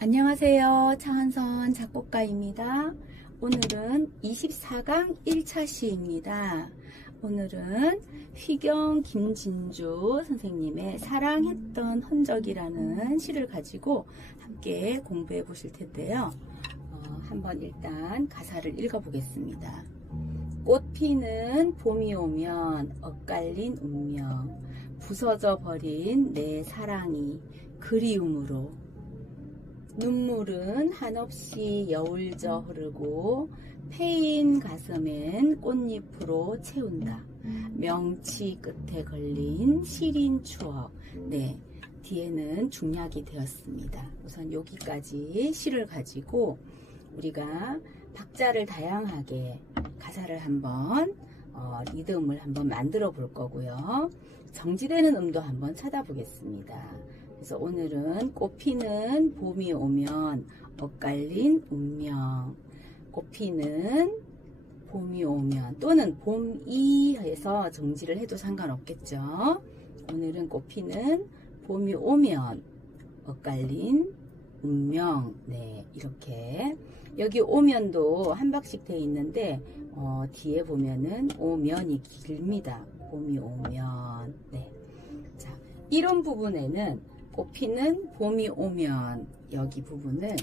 안녕하세요. 차한선 작곡가입니다. 오늘은 24강 1차 시입니다. 오늘은 휘경 김진주 선생님의 사랑했던 흔적이라는 시를 가지고 함께 공부해 보실 텐데요. 한번 일단 가사를 읽어 보겠습니다. 꽃 피는 봄이 오면 엇갈린 운명, 부서져 버린 내 사랑이 그리움으로 눈물은 한없이 여울져 흐르고 패인 가슴엔 꽃잎으로 채운다. 명치 끝에 걸린 시린 추억. 네, 뒤에는 중약이 되었습니다. 우선 여기까지 시를 가지고 우리가 박자를 다양하게 가사를 한번 리듬을 한번 만들어 볼 거고요. 정지되는 음도 한번 찾아보겠습니다. 그래서 오늘은 꽃피는 봄이 오면 엇갈린 운명, 꽃피는 봄이 오면 또는 봄이 해서 정지를 해도 상관없겠죠. 오늘은 꽃피는 봄이 오면 엇갈린 운명. 네, 이렇게 여기 오면도 한 박씩 되어 있는데 뒤에 보면은 오면이 길입니다. 봄이 오면. 네, 자, 이런 부분에는 꽃피는 봄이 오면 여기 부분을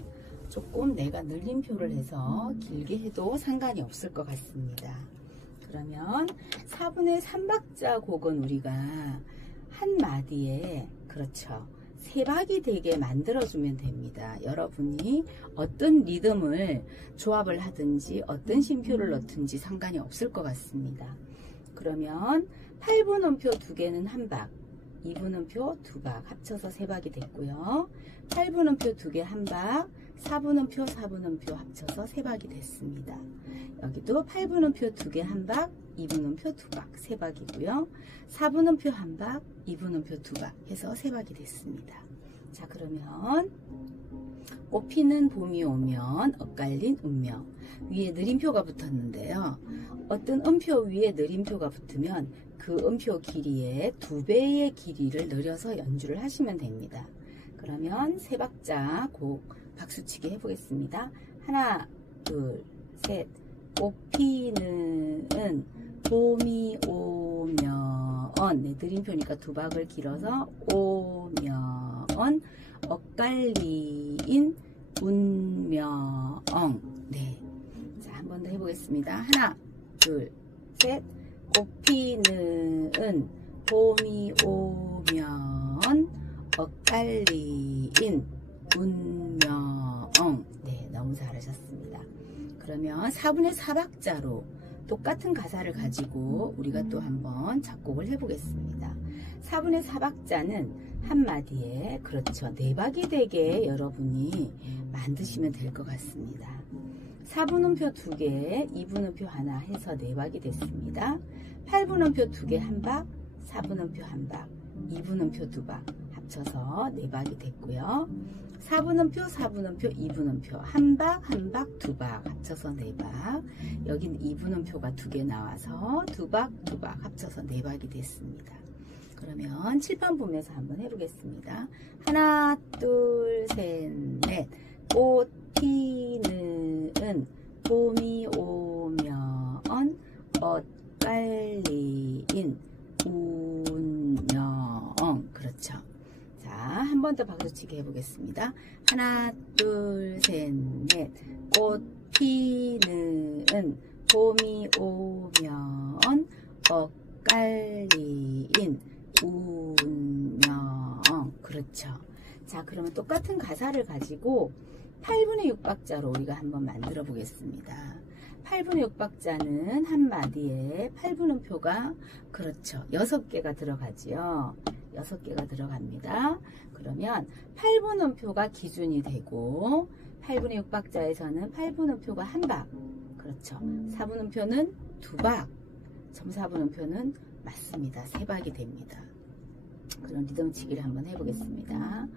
조금 내가 늘림표를 해서 길게 해도 상관이 없을 것 같습니다. 그러면 4분의 3박자 곡은 우리가 한 마디에 그렇죠, 3박이 되게 만들어주면 됩니다. 여러분이 어떤 리듬을 조합을 하든지 어떤 쉼표를 넣든지 상관이 없을 것 같습니다. 그러면 8분음표 2개는 한 박, 2분음표 2박 합쳐서 3박이 됐고요. 8분음표 2개 한 박, 4분음표 4분음표 합쳐서 3박이 됐습니다. 여기도 8분음표 2개 한 박, 2분음표 2박 3박이고요. 4분음표 한 박, 2분음표 2박 해서 3박이 됐습니다. 자, 그러면 꽃피는 봄이 오면 엇갈린 운명. 위에 느림표가 붙었는데요. 어떤 음표 위에 느림표가 붙으면 그 음표 길이의 2배의 길이를 늘려서 연주를 하시면 됩니다. 그러면 3박자 곡 박수치기 해보겠습니다. 하나, 둘, 셋. 꽃피는 봄이 오면, 네, 느림표니까 2박을 길어서 오면 엇갈린 운명. 네, 자, 한 번 더 해보겠습니다. 하나, 둘, 셋. 꽃피는 봄이 오면 엇갈린 운명. 네, 너무 잘하셨습니다. 그러면 4분의 4박자로 똑같은 가사를 가지고 우리가 또 한번 작곡을 해보겠습니다. 4분의 4박자는 한마디에 그렇죠, 4박이 되게 여러분이 만드시면 될 것 같습니다. 4분음표 2개, 2분음표 하나 해서 4박이 됐습니다. 8분음표 2개 한 박, 4분음표 한 박, 2분음표 2박 합쳐서 4박이 됐고요. 4분음표, 4분음표, 2분음표 한 박, 한 박, 2박 합쳐서 4박. 여긴 2분음표가 2개 나와서 2박, 2박 합쳐서 4박이 됐습니다. 그러면 칠판 보면서 한번 해보겠습니다. 하나, 둘, 셋, 넷. 꽃 피는 봄이 오면 엇갈린 운명. 그렇죠. 자, 한 번 더 박수치기 해보겠습니다. 하나, 둘, 셋, 넷. 꽃 피는 봄이 오면 엇갈린 운명. 그렇죠. 자, 그러면 똑같은 가사를 가지고 8분의 6박자로 우리가 한번 만들어 보겠습니다. 8분의 6박자는 한마디에 8분음표가 그렇죠, 6개가 들어가지요. 6개가 들어갑니다. 그러면 8분음표가 기준이 되고 8분의 6박자에서는 8분음표가 한 박, 그렇죠, 4분음표는 2박, 점사분음표는 맞습니다. 3박이 됩니다. 그럼 리듬치기를 한번 해보겠습니다.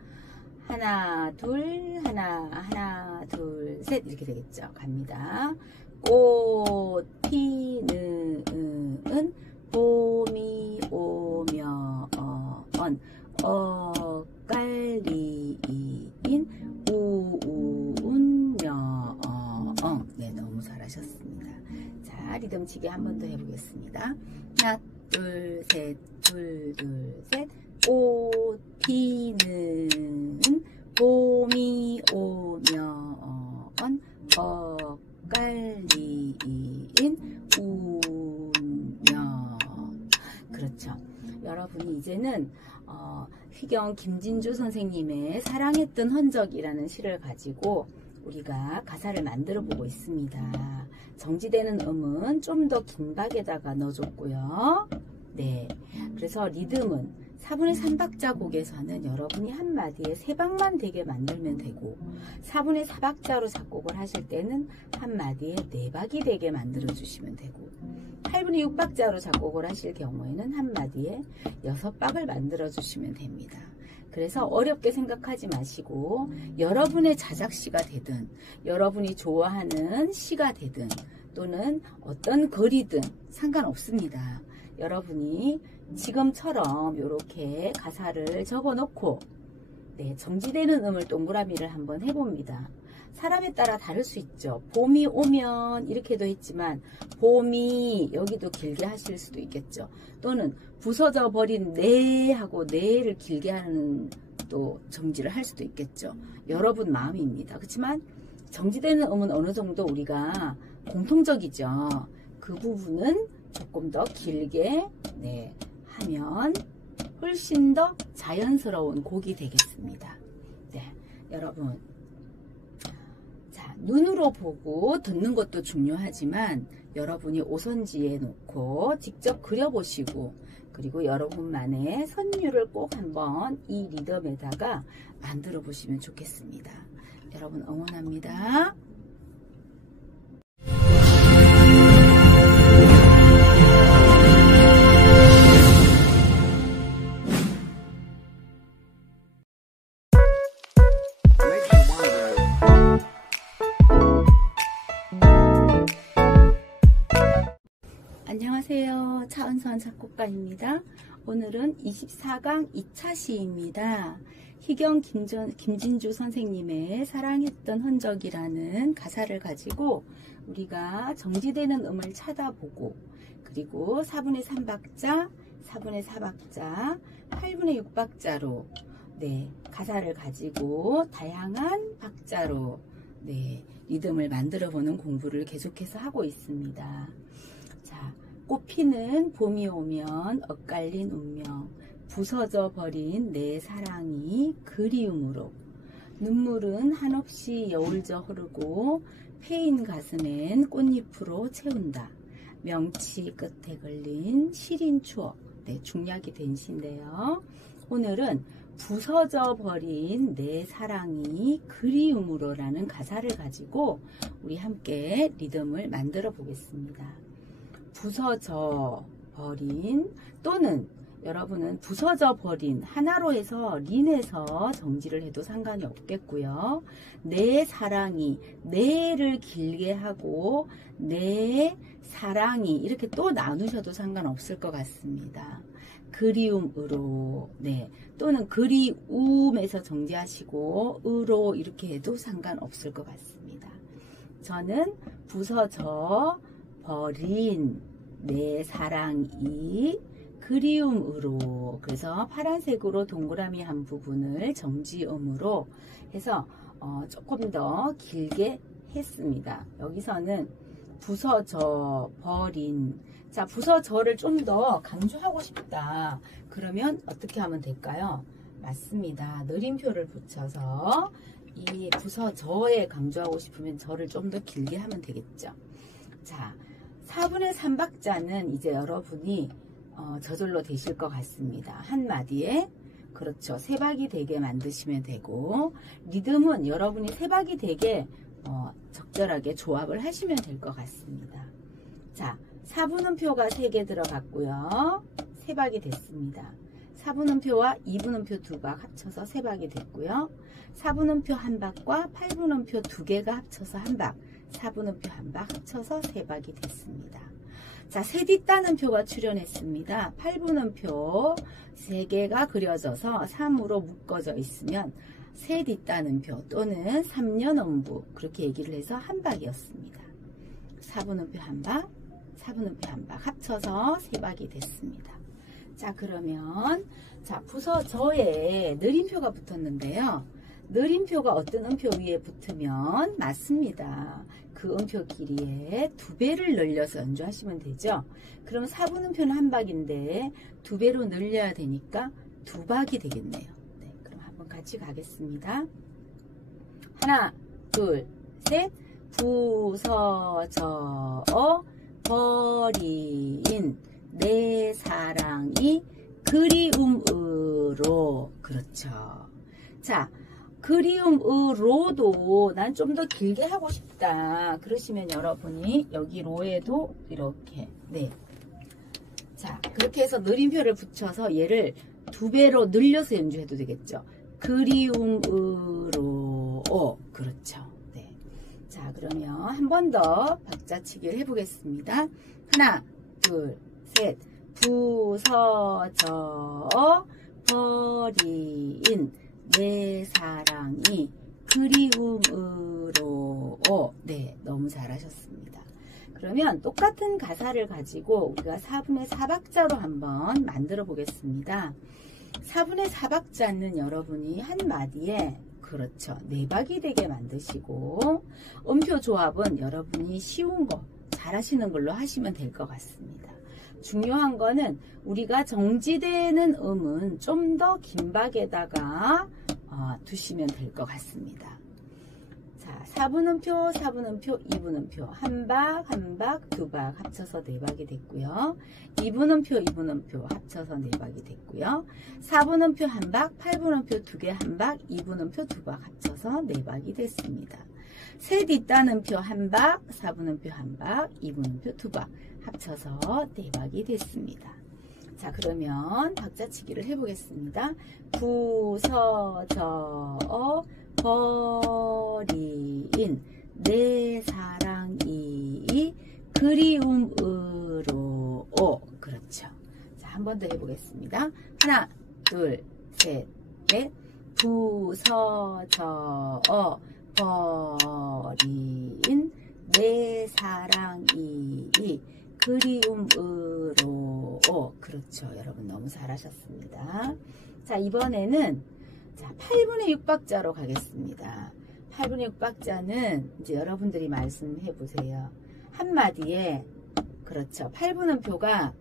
하나, 둘, 하나, 둘, 셋. 이렇게 되겠죠. 갑니다. 꽃 피는 봄이 오면 엇갈리인 리듬치기 한 번 더 해보겠습니다. 하나, 둘, 셋, 둘, 둘, 셋. 꽃 피는 봄이 오면 엇갈리인 운명. 그렇죠. 여러분이 이제는 희경 김진주 선생님의 사랑했던 흔적이라는 시를 가지고 우리가 가사를 만들어 보고 있습니다. 정지되는 음은 좀 더 긴 박에다가 넣어줬고요. 네, 그래서 리듬은 4분의 3박자 곡에서는 여러분이 한마디에 3박만 되게 만들면 되고 4분의 4박자로 작곡을 하실 때는 한마디에 4박이 되게 만들어 주시면 되고 8분의 6박자로 작곡을 하실 경우에는 한마디에 6박을 만들어 주시면 됩니다. 그래서 어렵게 생각하지 마시고 여러분의 자작시가 되든 여러분이 좋아하는 시가 되든 또는 어떤 글이든 상관없습니다. 여러분이 지금처럼 이렇게 가사를 적어 놓고 네, 정지되는 음을 동그라미를 한번 해봅니다. 사람에 따라 다를 수 있죠. 봄이 오면 이렇게도 했지만 봄이 여기도 길게 하실 수도 있겠죠. 또는 부서져 버린 네 하고 네를 길게 하는 또 정지를 할 수도 있겠죠. 여러분 마음입니다. 그렇지만 정지되는 음은 어느 정도 우리가 공통적이죠. 그 부분은 조금 더 길게 네, 하면 훨씬 더 자연스러운 곡이 되겠습니다. 네, 여러분. 자, 눈으로 보고 듣는 것도 중요하지만 여러분이 오선지에 놓고 직접 그려보시고 그리고 여러분만의 선율을 꼭 한번 이 리듬에다가 만들어 보시면 좋겠습니다. 여러분 응원합니다. 안녕하세요. 차은선 작곡가입니다. 오늘은 24강 2차 시입니다. 희경 김진주 선생님의 사랑했던 흔적이라는 가사를 가지고 우리가 정지되는 음을 찾아보고 그리고 4분의 3박자, 4분의 4박자, 8분의 6박자로 네, 가사를 가지고 다양한 박자로 네, 리듬을 만들어 보는 공부를 계속해서 하고 있습니다. 자, 꽃피는 봄이 오면 엇갈린 운명, 부서져 버린 내 사랑이 그리움으로 눈물은 한없이 여울져 흐르고 패인 가슴엔 꽃잎으로 채운다. 명치 끝에 걸린 시린 추억. 네, 중약이 된 시인데요. 오늘은 부서져 버린 내 사랑이 그리움으로 라는 가사를 가지고 우리 함께 리듬을 만들어 보겠습니다. 부서져 버린 또는 여러분은 부서져 버린 하나로 해서 린해서 정지를 해도 상관이 없겠고요. 내 사랑이 내를 길게 하고 내 사랑이 이렇게 또 나누셔도 상관없을 것 같습니다. 그리움으로 네 또는 그리움에서 정지하시고 으로 이렇게 해도 상관없을 것 같습니다. 저는 부서져 버린 내 사랑이 그리움으로 그래서 파란색으로 동그라미 한 부분을 정지음으로 해서 조금 더 길게 했습니다. 여기서는 부서져 버린 자 부서져를 좀 더 강조하고 싶다. 그러면 어떻게 하면 될까요? 맞습니다. 느림표를 붙여서 이 부서져에 강조하고 싶으면 저를 좀 더 길게 하면 되겠죠. 자 4분의 3박자는 이제 여러분이 저절로 되실 것 같습니다. 한마디에 그렇죠. 3박이 되게 만드시면 되고 리듬은 여러분이 3박이 되게 적절하게 조합을 하시면 될 것 같습니다. 자 4분음표가 3개 들어갔고요. 3박이 됐습니다. 4분음표와 2분음표 2박 합쳐서 3박이 됐고요. 4분음표 1박과 8분음표 2개가 합쳐서 1박 4분음표 1박 합쳐서 3박이 됐습니다. 자, 세뒷따는표가 출현했습니다. 8분음표 3개가 그려져서 3으로 묶어져 있으면 세뒷따는표 또는 3년음부 그렇게 얘기를 해서 1박이었습니다. 4분음표 1박, 4분음표 한 박 합쳐서 3박이 됐습니다. 자, 그러면 자, 부서저에 느림표가 붙었는데요. 느림표가 어떤 음표 위에 붙으면 맞습니다. 그 음표 길이에 2배를 늘려서 연주하시면 되죠. 그럼 4분음표는 한 박인데 2배로 늘려야 되니까 2박이 되겠네요. 네, 그럼 한번 같이 가겠습니다. 하나, 둘, 셋. 부서져 버린 내 사랑이 그리움으로. 그렇죠. 자, 그리움으로도 난 좀 더 길게 하고 싶다 그러시면 여러분이 여기 로에도 이렇게, 네, 자, 그렇게 해서 느림표를 붙여서 얘를 2배로 늘려서 연주해도 되겠죠. 그리움으로. 그렇죠. 네. 자, 그러면 한 번 더 박자치기를 해보겠습니다. 하나, 둘, 셋. 부서져 버린 내 사랑이 그리움으로. 네, 너무 잘하셨습니다. 그러면 똑같은 가사를 가지고 우리가 4분의 4박자로 한번 만들어 보겠습니다. 4분의 4박자는 여러분이 한 마디에, 그렇죠, 4박이 되게 만드시고, 음표 조합은 여러분이 쉬운 거 잘하시는 걸로 하시면 될 것 같습니다. 중요한 거는 우리가 정지되는 음은 좀 더 긴 박에다가 두시면 될 것 같습니다. 자, 4분음표, 4분음표, 2분음표, 한 박, 한 박, 2박 합쳐서 4박이 됐고요. 2분음표, 2분음표 합쳐서 4박이 됐고요. 4분음표 한 박, 8분음표 2개 한 박, 2분음표 2박 합쳐서 4박이 됐습니다. 셋 뒷단음표 한 박, 4분음표 한 박, 2분음표 2박 합쳐서 4박이 됐습니다. 자, 그러면 박자치기를 해보겠습니다. 부서져 버린 내 사랑이 그리움으로. 그렇죠. 자, 한 번 더 해보겠습니다. 하나, 둘, 셋, 넷. 부서져 버린 내 사랑이 그리움으로. 그렇죠. 여러분 너무 잘하셨습니다. 자, 이번에는 자, 8분의 6박자로 가겠습니다. 8분의 6박자는 이제 여러분들이 말씀해 보세요. 한마디에, 그렇죠, 8분음표가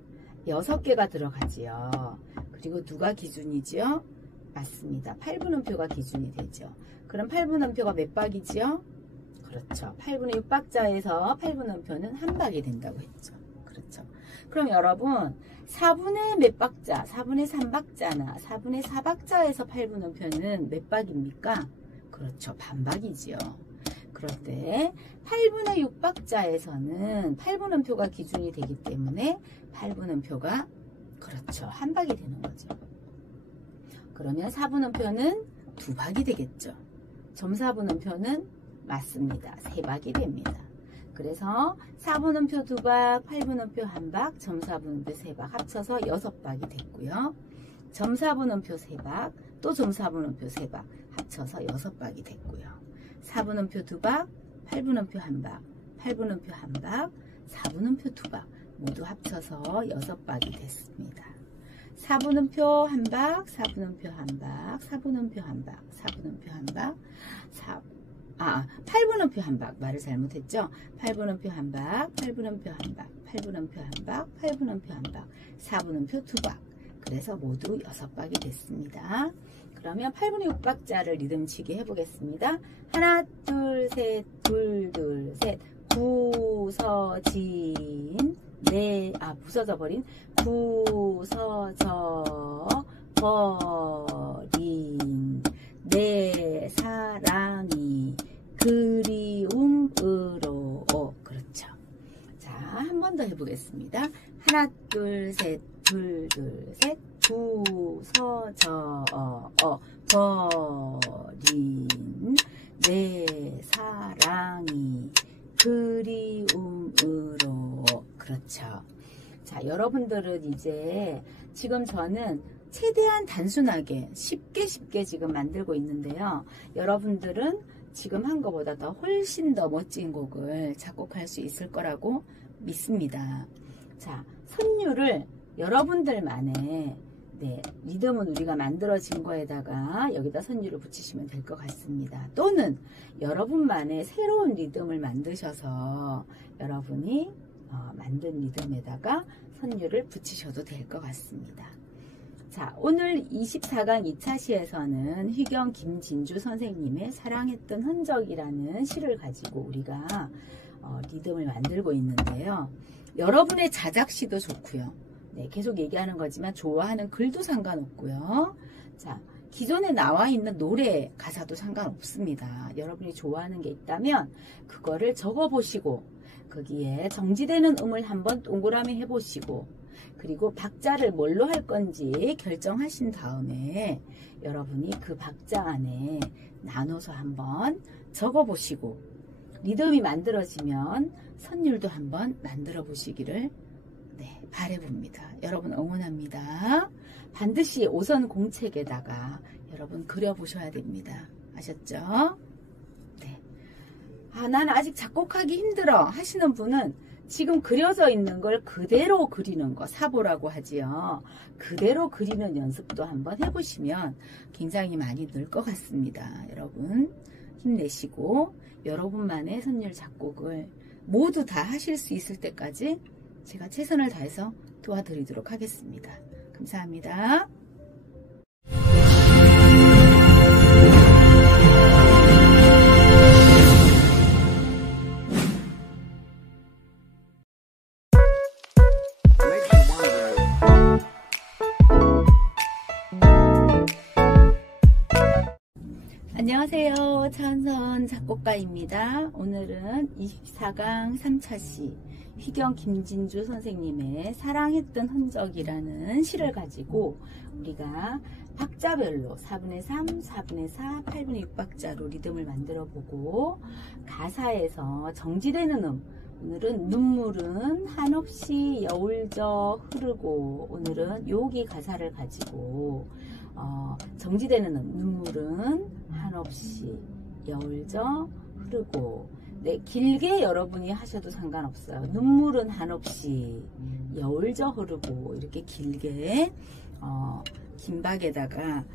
6개가 들어가지요. 그리고 누가 기준이죠? 맞습니다. 8분음표가 기준이 되죠. 그럼 8분음표가 몇 박이지요? 그렇죠. 8분의 6박자에서 8분음표는 한 박이 된다고 했죠. 그렇죠. 그럼 여러분 4분의 몇 박자, 4분의 3박자나 4분의 4박자에서 8분음표는 몇 박입니까? 그렇죠. 반박이지요. 그런데 8분의 6박자에서는 8분음표가 기준이 되기 때문에 8분음표가, 그렇죠, 한 박이 되는 거죠. 그러면 4분음표는 2박이 되겠죠. 점사분음표는 맞습니다. 3박이 됩니다. 그래서 4분음표 2박, 8분음표 1박, 점사분음표 3박 합쳐서 6박이 됐고요. 점사분음표 3박, 또 점사분음표 3박 합쳐서 6박이 됐고요. 4분음표 2박, 8분음표 1박, 8분음표 1박, 4분음표 2박 모두 합쳐서 6박이 됐습니다. 4분음표 1박, 4분음표 1박, 4분음표 1박, 4분음표 1박, 8분음표 1박, 말을 잘못했죠. 8분음표 1박, 8분음표 1박, 8분음표 1박, 8분음표 1박, 4분음표 2박. 그래서 모두 6박이 됐습니다. 그러면 8분의 6박자를 리듬치기 해보겠습니다. 하나, 둘, 셋, 둘, 둘, 셋. 부서져 버린 내 사랑이 그리움으로. 그렇죠. 자, 한 번 더 해보겠습니다. 하나, 둘, 셋, 둘, 둘, 셋. 부서져 버린 내 사랑이 그리움으로. 그렇죠. 자, 여러분들은 이제 지금 저는 최대한 단순하게 쉽게 지금 만들고 있는데요. 여러분들은 지금 한 것보다 더 훨씬 더 멋진 곡을 작곡할 수 있을 거라고 믿습니다. 자, 선율을 여러분들만의 리듬은 우리가 만들어진 거에다가 여기다 선율을 붙이시면 될 것 같습니다. 또는 여러분만의 새로운 리듬을 만드셔서 여러분이 만든 리듬에다가 선율을 붙이셔도 될 것 같습니다. 자, 오늘 24강 2차 시에서는 휘경 김진주 선생님의 사랑했던 흔적이라는 시를 가지고 우리가 리듬을 만들고 있는데요. 여러분의 자작시도 좋고요. 계속 얘기하는 거지만 좋아하는 글도 상관없고요. 자, 기존에 나와 있는 노래 가사도 상관없습니다. 여러분이 좋아하는 게 있다면 그거를 적어보시고 거기에 정지되는 음을 한번 동그라미 해보시고 그리고 박자를 뭘로 할 건지 결정하신 다음에 여러분이 그 박자 안에 나눠서 한번 적어보시고 리듬이 만들어지면 선율도 한번 만들어 보시기를 바라봅니다. 여러분 응원합니다. 반드시 오선 공책에다가 여러분 그려보셔야 됩니다. 아셨죠? 네. 나는 아직 작곡하기 힘들어 하시는 분은 지금 그려져 있는 걸 그대로 그리는 거 사보라고 하지요. 그대로 그리는 연습도 한번 해보시면 굉장히 많이 늘 것 같습니다. 여러분 힘내시고 여러분만의 선율 작곡을 모두 다 하실 수 있을 때까지 제가 최선을 다해서 도와드리도록 하겠습니다. 감사합니다. 안녕하세요. 차은선 작곡가입니다. 오늘은 24강 3차 시 휘경 김진주 선생님의 사랑했던 흔적이라는 시를 가지고 우리가 박자별로 4분의 3, 4분의 4, 8분의 6박자로 리듬을 만들어 보고 가사에서 정지되는 오늘은 눈물은 한없이 여울져 흐르고 오늘은 여기 가사를 가지고 정지되는 눈물은 한없이 여울져 흐르고 길게 여러분이 하셔도 상관없어요. 눈물은 한없이 여울져 흐르고 이렇게 길게 긴 박에다가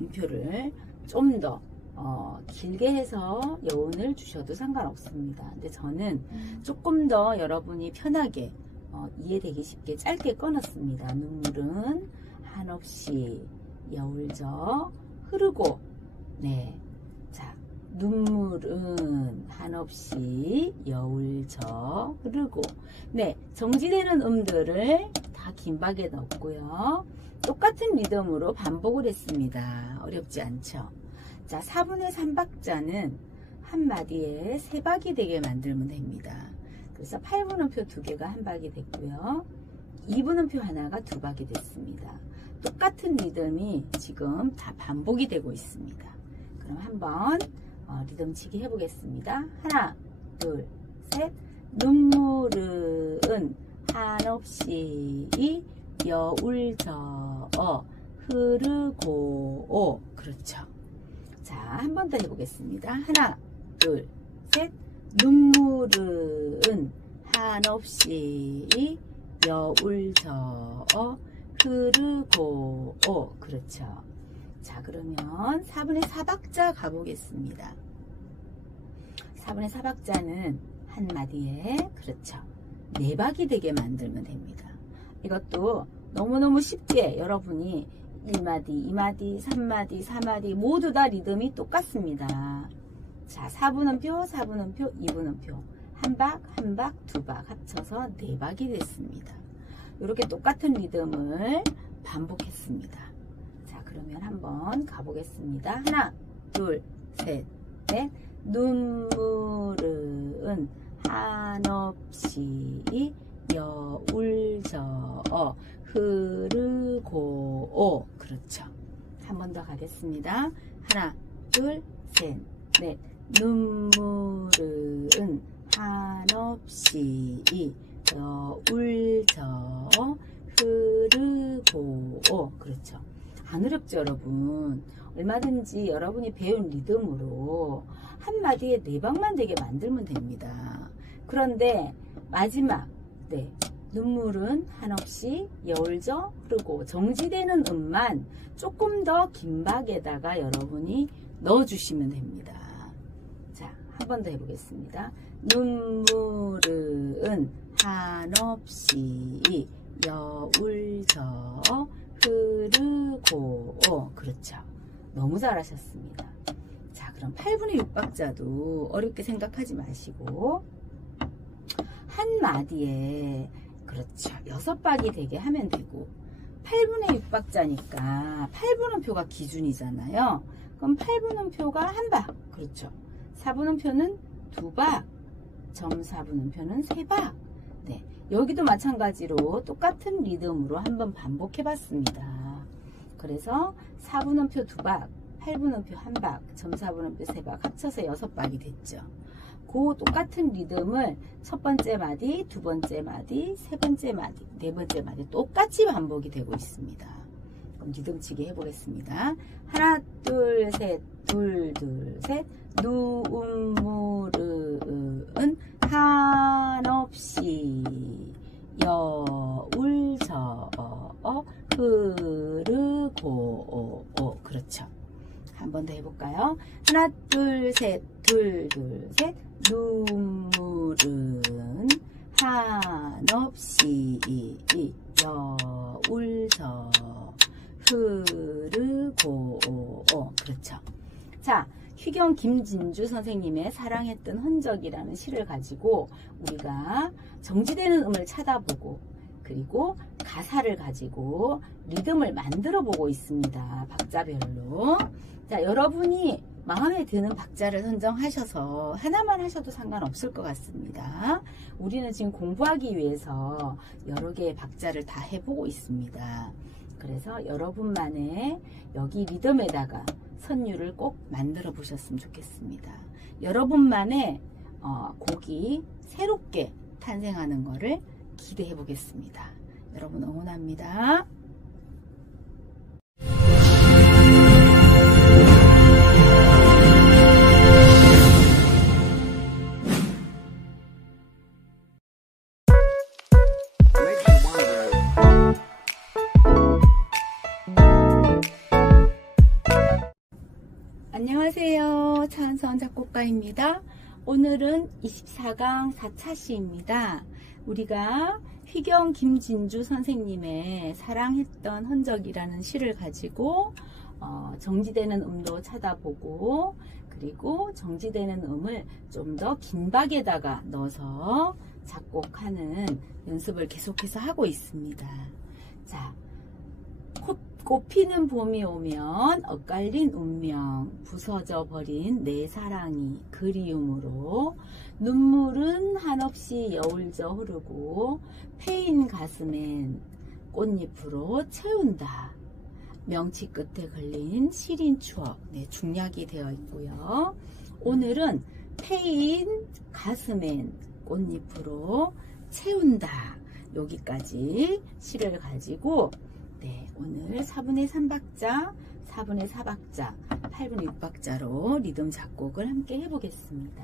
음표를 좀 더 길게 해서 여운을 주셔도 상관없습니다. 근데 저는 조금 더 여러분이 편하게 이해되기 쉽게 짧게 끊었습니다. 눈물은 한없이 여울져 흐르고 자, 눈물은 한없이 여울져 흐르고 정지되는 음들을 다 긴박에 넣었고요. 똑같은 리듬으로 반복을 했습니다. 어렵지 않죠? 자, 4분의 3박자는 한 마디에 3박이 되게 만들면 됩니다. 그래서 8분음표 2개가 한 박이 됐고요. 2분음표 하나가 2박이 됐습니다. 똑같은 리듬이 지금 다 반복이 되고 있습니다. 그럼 한번 리듬치기 해보겠습니다. 하나, 둘, 셋. 눈물은 한없이 여울져 흐르고 그렇죠. 자, 한 번 더 해보겠습니다. 하나, 둘, 셋. 눈물은 한없이 여울져 흐르고 그렇죠. 자, 그러면 4분의 4박자 가보겠습니다. 4분의 4박자는 한 마디에 그렇죠. 4박이 되게 만들면 됩니다. 이것도 너무너무 쉽게 여러분이 1마디, 2마디, 3마디, 4마디 모두 다 리듬이 똑같습니다. 자, 4분음표, 4분음표, 2분음표 한 박, 한 박, 2박 합쳐서 4박이 됐습니다. 이렇게 똑같은 리듬을 반복했습니다. 자, 그러면 한번 가보겠습니다. 하나, 둘, 셋, 넷. 눈물은 한없이 여울져 흐르고 그렇죠. 한 번 더 가겠습니다. 하나, 둘, 셋, 넷. 눈물은 한없이 여울져 흐르고 그렇죠. 안 어렵죠, 여러분? 얼마든지 여러분이 배운 리듬으로 한마디에 4박만 되게 만들면 됩니다. 그런데 마지막 네, 눈물은 한없이 여울져 흐르고 정지되는 음만 조금 더 긴 박에다가 여러분이 넣어주시면 됩니다. 자, 한 번 더 해보겠습니다. 눈물은 한없이 여울져 흐르고 그렇죠. 너무 잘하셨습니다. 자, 그럼 8분의 6박자도 어렵게 생각하지 마시고 한 마디에 그렇죠. 6박이 되게 하면 되고 8분의 6박자니까 8분음표가 기준이잖아요. 그럼 8분음표가 한 박. 그렇죠. 4분음표는 2박. 점 4분음표는 3박. 네. 여기도 마찬가지로 똑같은 리듬으로 한번 반복해 봤습니다. 그래서 4분음표 2박, 8분음표 1박, 점 4분음표 3박 합쳐서 6박이 됐죠. 그 똑같은 리듬을 첫 번째 마디, 두 번째 마디, 세 번째 마디, 네 번째 마디 똑같이 반복이 되고 있습니다. 그럼 리듬치기 해보겠습니다. 하나, 둘, 셋, 둘, 둘, 셋. 눈물은 한없이 여울져 흐르고 그렇죠. 한 번 더 해볼까요? 하나, 둘, 셋, 둘, 둘, 셋. 눈물은 한없이 여울져 흐르고 그렇죠. 자, 휘경 김진주 선생님의 사랑했던 흔적이라는 시를 가지고 우리가 정지되는 음을 찾아보고 그리고 가사를 가지고 리듬을 만들어 보고 있습니다. 박자별로. 자, 여러분이 마음에 드는 박자를 선정하셔서 하나만 하셔도 상관없을 것 같습니다. 우리는 지금 공부하기 위해서 여러 개의 박자를 다 해보고 있습니다. 그래서 여러분만의 여기 리듬에다가 선율을 꼭 만들어 보셨으면 좋겠습니다. 여러분만의 곡이 새롭게 탄생하는 것을 기대해 보겠습니다. 여러분 응원합니다. 안녕하세요. 차은선 작곡가입니다. 오늘은 24강 4차 시입니다. 우리가 휘경 김진주 선생님의 사랑했던 흔적이라는 시를 가지고 정지되는 음도 찾아보고 그리고 정지되는 음을 좀 더 긴 박에다가 넣어서 작곡하는 연습을 계속해서 하고 있습니다. 자, 꽃피는 봄이 오면 엇갈린 운명 부서져 버린 내 사랑이 그리움으로 눈물은 한없이 여울져 흐르고 패인 가슴엔 꽃잎으로 채운다. 명치 끝에 걸린 시린 추억 중약이 되어 있고요. 오늘은 패인 가슴엔 꽃잎으로 채운다. 여기까지 시를 가지고 오늘 4분의 3박자, 4분의 4박자, 8분의 6박자로 리듬 작곡을 함께 해보겠습니다.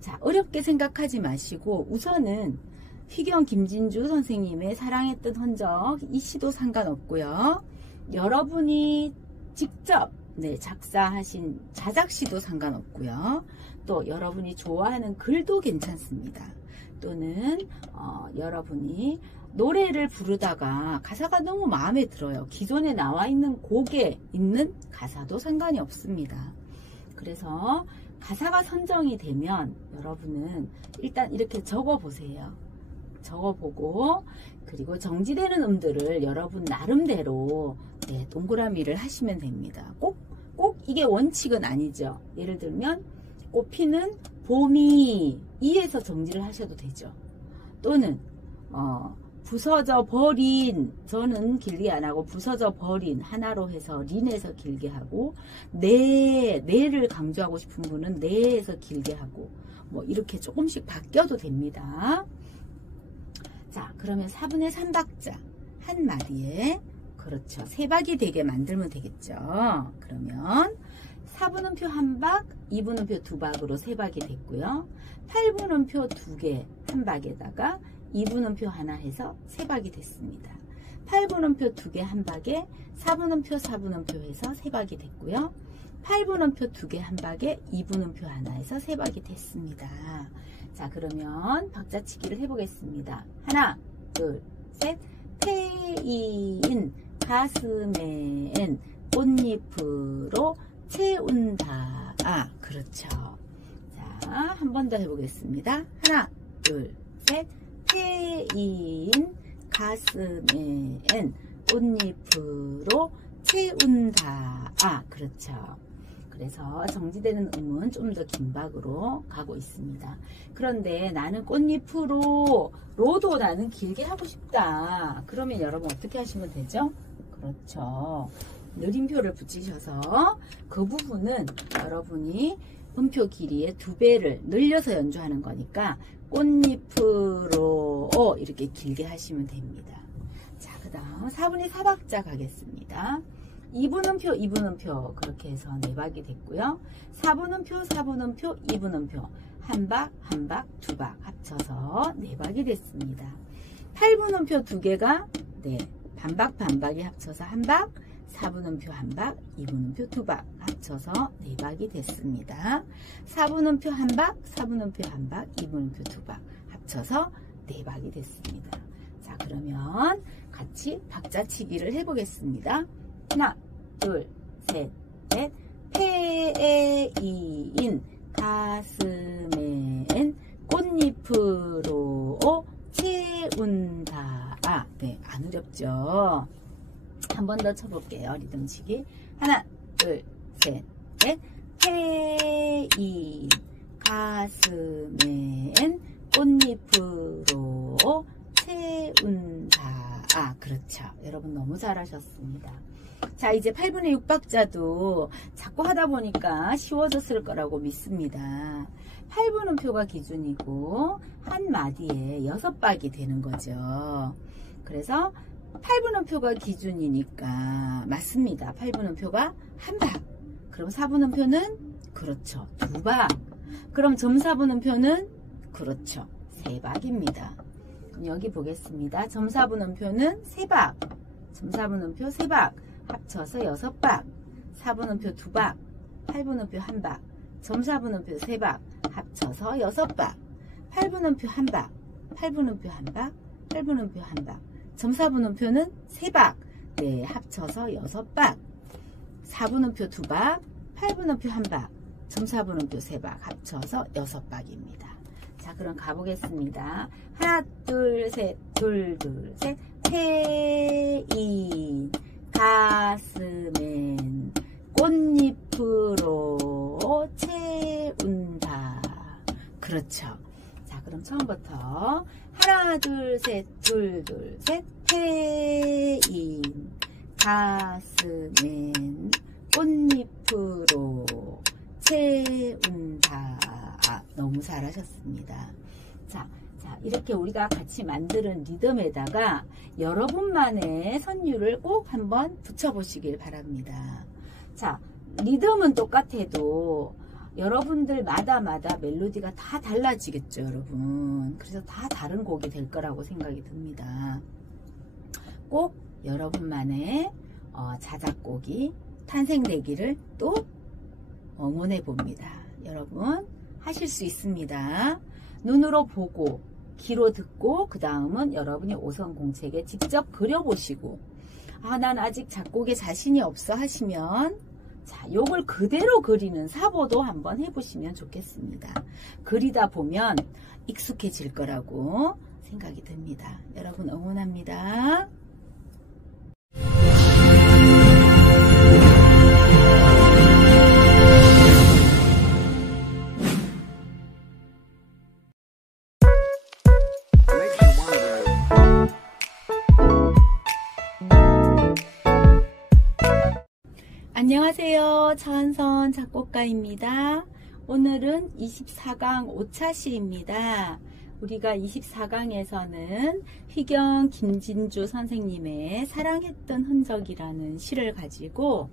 자, 어렵게 생각하지 마시고 우선은 휘경 김진주 선생님의 사랑했던 흔적 이 시도 상관없고요. 여러분이 직접 작사하신 자작시도 상관없고요. 또 여러분이 좋아하는 글도 괜찮습니다. 또는 여러분이 노래를 부르다가 가사가 너무 마음에 들어요. 기존에 나와 있는 곡에 있는 가사도 상관이 없습니다. 그래서 가사가 선정이 되면 여러분은 일단 이렇게 적어 보세요. 적어보고 그리고 정지되는 음들을 여러분 나름대로 동그라미를 하시면 됩니다. 꼭 이게 원칙은 아니죠. 예를 들면 꽃피는 봄이 이에서 정지를 하셔도 되죠. 또는 부서져 버린, 저는 길게 안 하고 부서져 버린 하나로 해서 린에서 길게 하고 내를 강조하고 싶은 분은 내에서 길게 하고 뭐 이렇게 조금씩 바뀌어도 됩니다. 자, 그러면 4분의 3박자 한 마디에 그렇죠. 3박이 되게 만들면 되겠죠. 그러면 4분음표 1박, 2분음표 2박으로 3박이 됐고요. 8분음표 2개 1박에다가 2분음표 하나 해서 3박이 됐습니다. 8분음표 2개 한 박에 4분음표 4분음표 해서 3박이 됐고요. 8분음표 2개 한 박에 2분음표 하나 해서 3박이 됐습니다. 자, 그러면 박자치기를 해보겠습니다. 하나, 둘, 셋. 패인 가슴엔 꽃잎으로 채운다. 아, 그렇죠. 자, 한 번 더 해보겠습니다. 하나, 둘, 셋. 패인 가슴엔 꽃잎으로 채운다. 아, 그렇죠. 그래서 정지되는 음은 좀 더 긴 박으로 가고 있습니다. 그런데 나는 꽃잎으로 로도 나는 길게 하고 싶다. 그러면 여러분 어떻게 하시면 되죠? 그렇죠. 느림표를 붙이셔서 그 부분은 여러분이 음표 길이의 2배를 늘려서 연주하는 거니까 꽃잎으로 이렇게 길게 하시면 됩니다. 자, 그 다음 4분의 4박자 가겠습니다. 2분음표, 2분음표 그렇게 해서 4박이 됐고요. 4분음표, 4분음표, 2분음표 한 박, 한 박, 2박 합쳐서 4박이 됐습니다. 8분음표 2개가 반박, 반박이 합쳐서 한 박, 4분음표 한 박, 2분음표 2박 합쳐서 4박이 됐습니다. 4분음표 한 박, 4분음표 한 박, 2분음표 2박 합쳐서 4박이 됐습니다. 자, 그러면 같이 박자치기를 해보겠습니다. 하나, 둘, 셋, 넷. 패인 가슴엔 꽃잎으로 채운다. 아, 네, 안 어렵죠? 한 번 더 쳐볼게요. 리듬치기. 하나, 둘, 셋, 넷. 패인 가슴엔 꽃잎으로 채운다. 아, 그렇죠. 여러분 너무 잘하셨습니다. 자, 이제 8분의 6박자도 자꾸 하다 보니까 쉬워졌을 거라고 믿습니다. 8분음표가 기준이고 한 마디에 6박이 되는 거죠. 그래서 8분음표가 기준이니까 맞습니다. 8분음표가 한 박. 그럼 4분음표는 그렇죠. 2박. 그럼 점사분음표는 그렇죠. 3박입니다. 그럼 여기 보겠습니다. 점사분음표는 3박. 점사분음표 3박. 합쳐서 6박. 4분음표 2박. 8분음표 1박. 점사분음표 3박. 합쳐서 6박. 8분음표 1박. 8분음표 1박. 8분음표 1박. 점사분음표는 3박. 네, 합쳐서 6박. 4분음표 2박. 8분음표 1박. 점사분음표 3박. 합쳐서 6박입니다. 자, 그럼 가보겠습니다. 하나, 둘, 셋, 둘, 셋. 패인 가슴엔 꽃잎으로 채운다. 그렇죠. 자, 그럼 처음부터 하나, 둘, 셋, 둘, 셋. 패인 가슴엔 꽃잎으로 채운다. 아, 너무 잘하셨습니다. 자, 이렇게 우리가 같이 만드는 리듬에다가 여러분만의 선율을 꼭 한번 붙여보시길 바랍니다. 자, 리듬은 똑같아도 여러분들마다 멜로디가 다 달라지겠죠, 여러분. 그래서 다 다른 곡이 될 거라고 생각이 듭니다. 꼭 여러분만의 자작곡이 탄생되기를 또 응원해 봅니다. 여러분 하실 수 있습니다. 눈으로 보고 귀로 듣고 그 다음은 여러분이 오성공책에 직접 그려보시고 난 아직 작곡에 자신이 없어 하시면 자, 요걸 그대로 그리는 사보도 한번 해보시면 좋겠습니다. 그리다 보면 익숙해질 거라고 생각이 듭니다. 여러분 응원합니다. 안녕하세요. 차은선 작곡가입니다. 오늘은 24강 5차 시입니다. 우리가 24강에서는 휘경 김진주 선생님의 사랑했던 흔적이라는 시를 가지고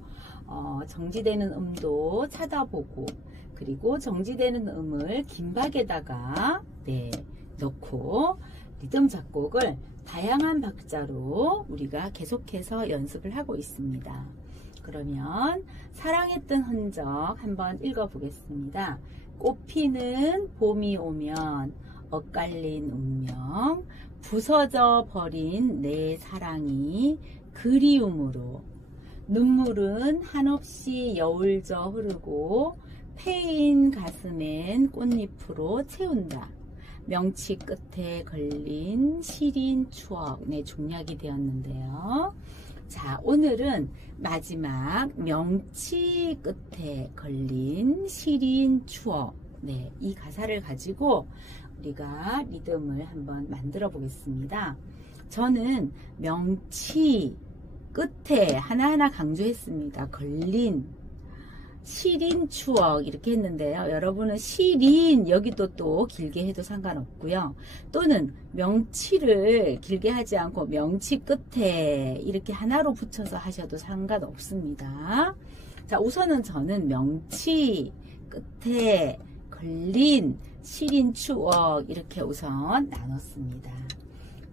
정지되는 음도 찾아보고 그리고 정지되는 음을 긴박에다가 넣고 리듬 작곡을 다양한 박자로 우리가 계속해서 연습을 하고 있습니다. 그러면 사랑했던 흔적 한번 읽어보겠습니다. 꽃피는 봄이 오면 엇갈린 운명, 부서져 버린 내 사랑이 그리움으로, 눈물은 한없이 여울져 흐르고 패인 가슴엔 꽃잎으로 채운다. 명치 끝에 걸린 시린 추억. 네, 종약이 되었는데요. 자, 오늘은 마지막 명치 끝에 걸린 시린 추억. 네, 이 가사를 가지고 우리가 리듬을 한번 만들어 보겠습니다. 저는 명치 끝에 하나하나 강조했습니다. 걸린 시린 추억 이렇게 했는데요. 여러분은 시린 여기도 또 길게 해도 상관없고요. 또는 명치를 길게 하지 않고 명치 끝에 이렇게 하나로 붙여서 하셔도 상관없습니다. 자, 우선은 저는 명치 끝에 걸린 시린 추억 이렇게 우선 나눴습니다.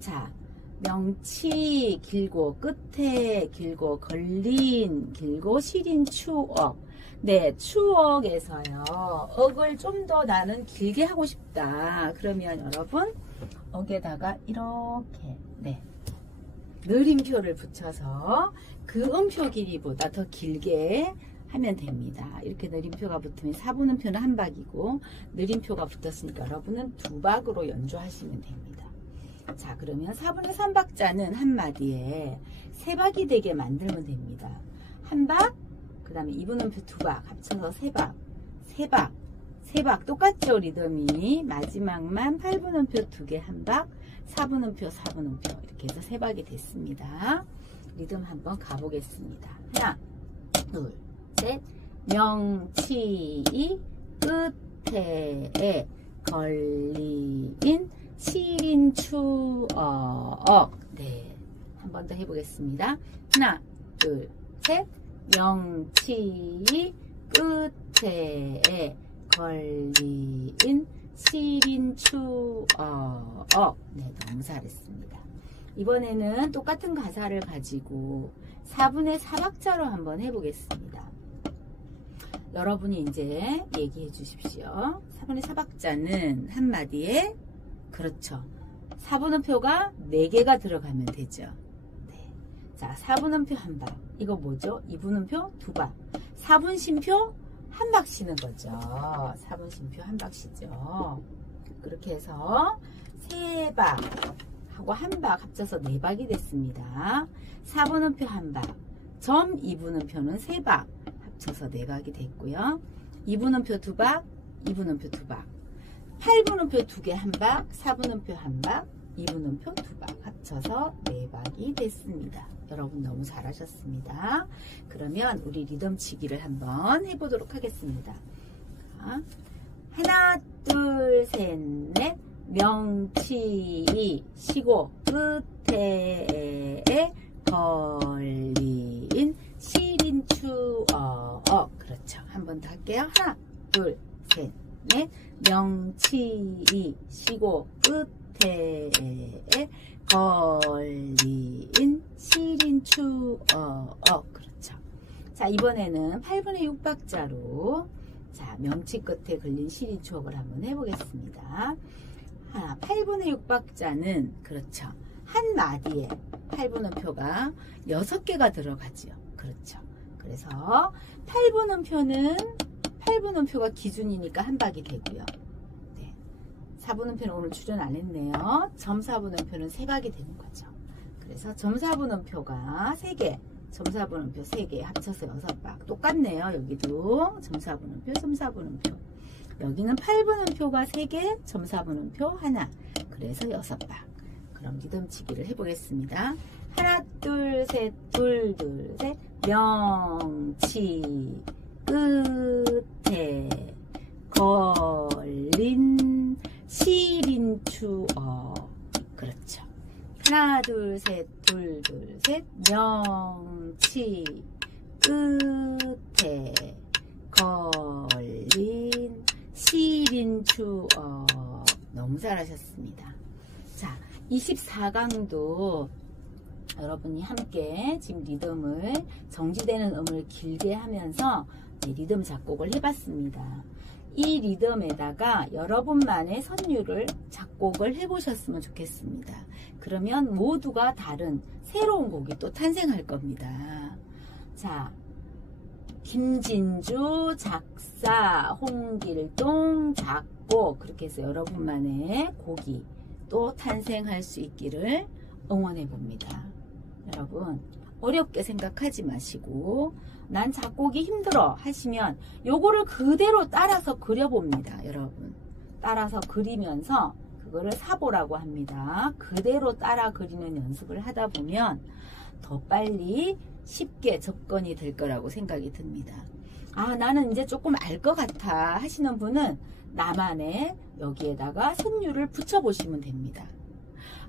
자, 명치 길고 끝에 길고 걸린 길고 시린 추억. 네, 추억에서요. 억을 좀 더 나는 길게 하고 싶다. 그러면 여러분 억에다가 이렇게 네, 느림표를 붙여서 그 음표 길이보다 더 길게 하면 됩니다. 이렇게 느림표가 붙으면 4분음표는 한 박이고 느림표가 붙었으니까 여러분은 2박으로 연주하시면 됩니다. 자, 그러면 4분의 3박자는 한마디에 3박이 되게 만들면 됩니다. 한 박, 그 다음에 2분음표 2박 합쳐서 3박, 3박, 3박 똑같죠 리듬이. 마지막만 8분음표 2개 한 박, 4분음표 4분음표 이렇게 해서 3박이 됐습니다. 리듬 한번 가보겠습니다. 하나, 둘, 셋. 명치 끝에 걸린 시린 추억. 네, 한 번 더 해보겠습니다. 하나, 둘, 셋. 명치 끝에 걸린 시린 추억. 네, 너무 잘했습니다. 이번에는 똑같은 가사를 가지고 4분의 4박자로 한번 해보겠습니다. 여러분이 이제 얘기해 주십시오. 4분의 4박자는 한마디에 그렇죠. 4분음표가 4개가 들어가면 되죠. 네. 자, 4분음표 한 박. 이거 뭐죠? 2분음표 2박. 4분 쉼표 한 박 쉬는 거죠. 4분 쉼표 한 박 쉬죠. 그렇게 해서 3박 하고 한 박 합쳐서 4박이 됐습니다. 4분음표 한 박. 점 2분음표는 3박 합쳐서 4박이 됐고요. 2분음표 2박, 2분음표 2박. 8분음표 2개 한 박, 4분음표 한 박, 2분음표 2박 합쳐서 4박이 됐습니다. 여러분 너무 잘하셨습니다. 그러면 우리 리듬 치기를 한번 해보도록 하겠습니다. 자, 하나, 둘, 셋, 넷. 명치 쉬고 끝에 걸린 시린 추억. 그렇죠. 한 번 더 할게요. 하나, 둘, 셋, 넷. 명치 쉬고 끝에 걸린 시린 추억. 그렇죠. 자, 이번에는 8분의 6박자로 자, 명치 끝에 걸린 시린 추억을 한번 해보겠습니다. 8분의 6박자는 그렇죠. 한 마디에 8분음표가 6개가 들어가죠. 그렇죠. 그래서 8분음표가 기준이니까 한 박이 되고요. 네. 4분음표는 오늘 출연 안 했네요. 점 4분음표는 3박이 되는 거죠. 그래서 점 4분음표가 3개, 점 4분음표 3개 합쳐서 6박. 똑같네요. 여기도 점 4분음표, 점 4분음표. 여기는 8분음표가 3개, 점 4분음표 하나. 그래서 6박. 그럼 리듬치기를 해보겠습니다. 하나, 둘, 셋, 둘, 둘, 셋. 명치 끝에 걸린 시린 추억. 그렇죠. 하나, 둘, 셋, 둘, 둘, 셋. 명치 끝에 걸린 시린 추억. 너무 잘하셨습니다. 자, 24강도 여러분이 함께 지금 리듬을 정지되는 음을 길게 하면서 리듬 작곡을 해봤습니다. 이 리듬에다가 여러분만의 선율을 작곡을 해보셨으면 좋겠습니다. 그러면 모두가 다른 새로운 곡이 또 탄생할 겁니다. 자, 김진주 작사, 홍길동 작곡, 그렇게 해서 여러분만의 곡이 또 탄생할 수 있기를 응원해 봅니다. 여러분, 어렵게 생각하지 마시고 난 작곡이 힘들어 하시면 요거를 그대로 따라서 그려봅니다. 여러분, 따라서 그리면서 그거를 사보라고 합니다. 그대로 따라 그리는 연습을 하다 보면 더 빨리 쉽게 접근이 될 거라고 생각이 듭니다. 아, 나는 이제 조금 알 것 같아 하시는 분은 나만의 여기에다가 선율을 붙여보시면 됩니다.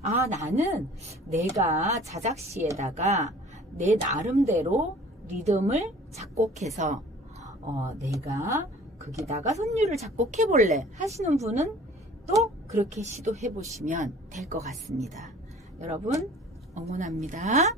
아, 나는 내가 자작시에다가 내 나름대로 리듬을 작곡해서 내가 거기다가 선율을 작곡해 볼래 하시는 분은 또 그렇게 시도해 보시면 될 것 같습니다. 여러분, 응원합니다.